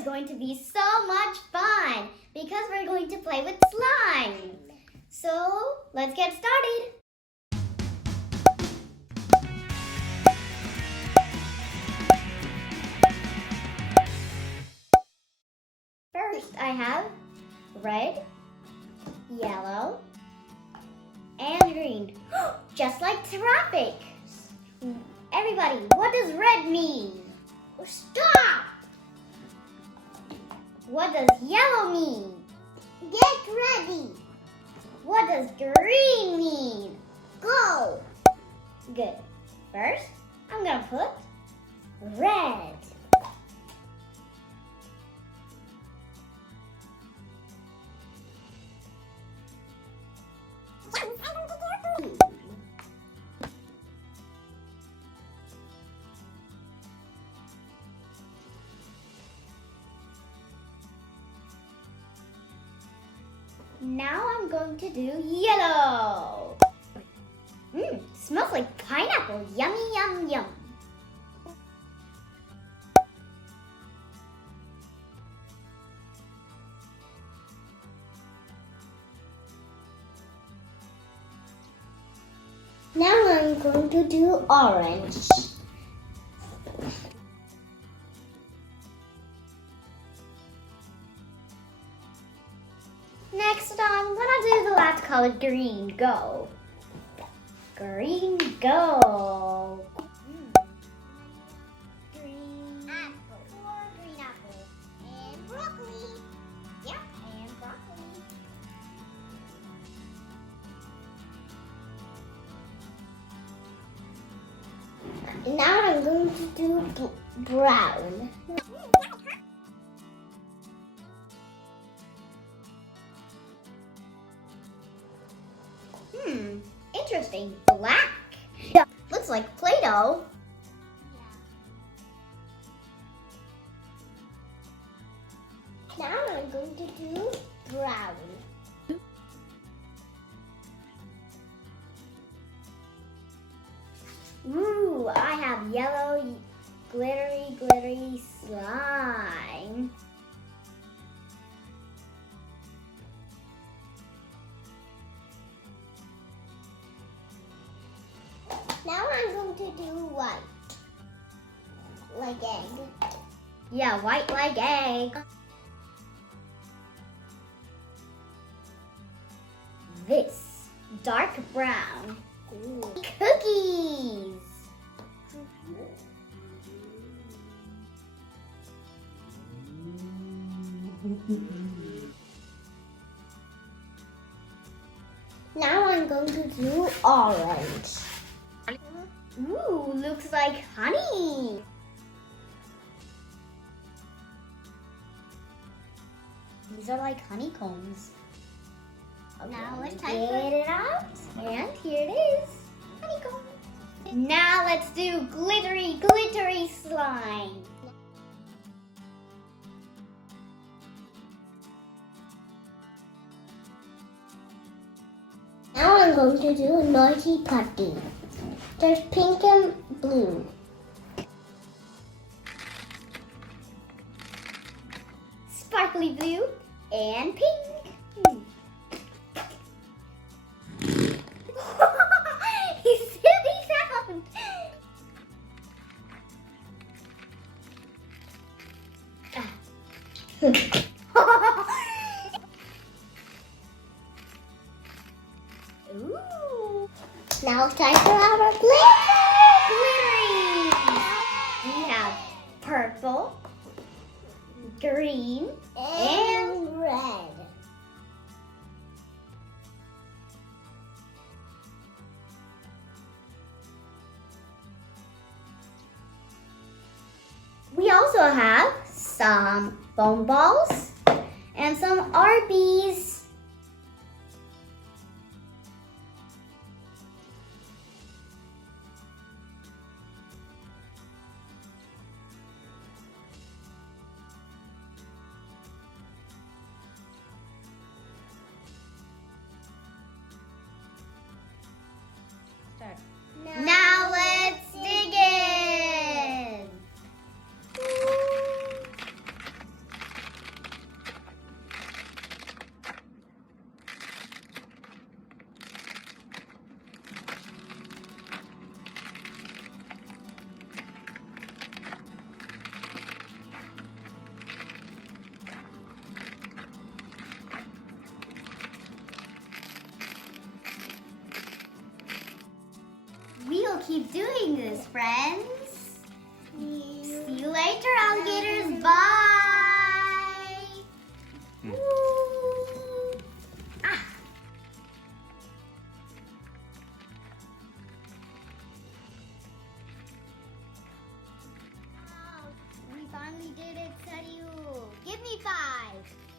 is going to be so much fun because we're going to play with slime. So let's get started. First, I have red, yellow, and green, just like traffic. Everybody, what does red mean? Stop! What does yellow mean? Get ready! What does green mean? Go! Good. First, I'm gonna put red. Now I'm going to do yellow. Smells like pineapple. Yummy, yum, yum. Now I'm going to do orange. Next, I'm gonna do the last color, green. Go. Green, go. Green apple. More green apple. And broccoli. Yep, and broccoli. Now I'm going to do brown. Interesting. Black. Yeah. Looks like Play-Doh. Yeah. Now I'm going to do brown. Ooh, I have yellow, glittery slime. Now I'm going to do white, like egg. Yeah, white like egg. This, dark brown. Ooh. Cookies. Now I'm going to do orange. Ooh, looks like honey. These are like honeycombs. Okay, now let's get it out. And here it is. Honeycomb. Now let's do glittery slime. Now I'm going to do naughty putty. There's pink and blue. Sparkly blue and pink. Silly sound. Ooh. Now it's time for our glittery. We have purple, green, and red. We also have some foam balls and some Arby's. Now let's dig in. keep doing this, friends. See you later, alligators. Bye. Woo. Ah. Wow, we finally did it, Sariu. Give me 5.